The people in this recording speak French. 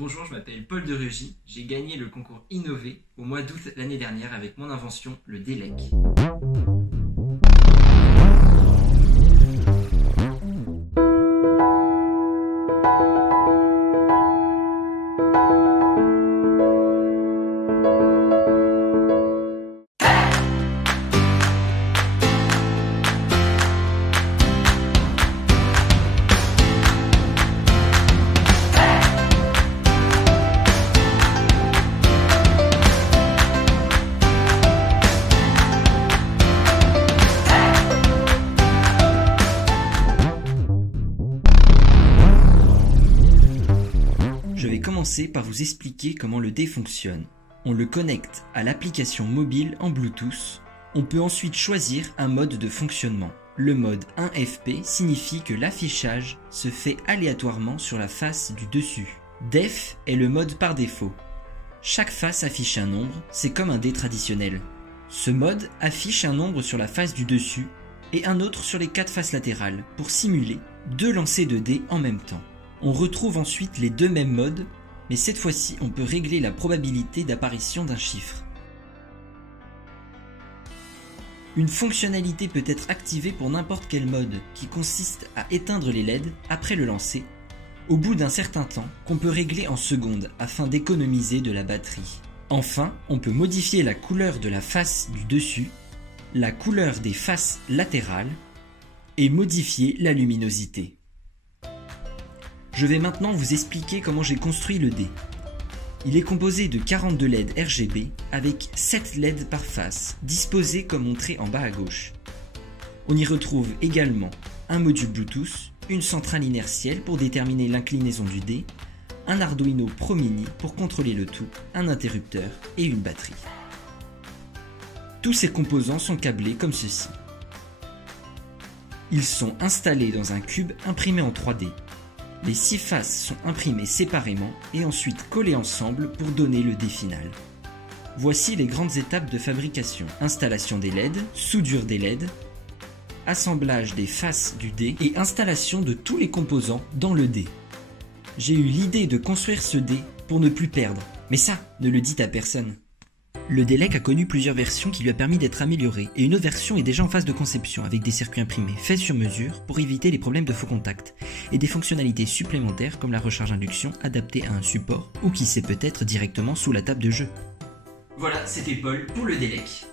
Bonjour, je m'appelle Paul de Rugy, j'ai gagné le concours Innover au mois d'août l'année dernière avec mon invention, le DELEC. Je vais commencer par vous expliquer comment le dé fonctionne. On le connecte à l'application mobile en Bluetooth. On peut ensuite choisir un mode de fonctionnement. Le mode 1FP signifie que l'affichage se fait aléatoirement sur la face du dessus. Def est le mode par défaut. Chaque face affiche un nombre, c'est comme un dé traditionnel. Ce mode affiche un nombre sur la face du dessus et un autre sur les 4 faces latérales pour simuler 2 lancers de dés en même temps. On retrouve ensuite les 2 mêmes modes, mais cette fois-ci on peut régler la probabilité d'apparition d'un chiffre. Une fonctionnalité peut être activée pour n'importe quel mode, qui consiste à éteindre les LED après le lancer, au bout d'un certain temps qu'on peut régler en secondes afin d'économiser de la batterie. Enfin, on peut modifier la couleur de la face du dessus, la couleur des faces latérales et modifier la luminosité. Je vais maintenant vous expliquer comment j'ai construit le dé. Il est composé de 42 LED RGB avec 7 LED par face, disposés comme montré en bas à gauche. On y retrouve également un module Bluetooth, une centrale inertielle pour déterminer l'inclinaison du dé, un Arduino Pro Mini pour contrôler le tout, un interrupteur et une batterie. Tous ces composants sont câblés comme ceci. Ils sont installés dans un cube imprimé en 3D. Les 6 faces sont imprimées séparément et ensuite collées ensemble pour donner le dé final. Voici les grandes étapes de fabrication. Installation des LED, soudure des LED, assemblage des faces du dé et installation de tous les composants dans le dé. J'ai eu l'idée de construire ce dé pour ne plus perdre, mais ça, ne le dites à personne. Le DELEC a connu plusieurs versions qui lui a permis d'être amélioré, et une autre version est déjà en phase de conception avec des circuits imprimés faits sur mesure pour éviter les problèmes de faux contact, et des fonctionnalités supplémentaires comme la recharge induction adaptée à un support ou qui sait peut-être directement sous la table de jeu. Voilà, c'était Paul pour le DELEC.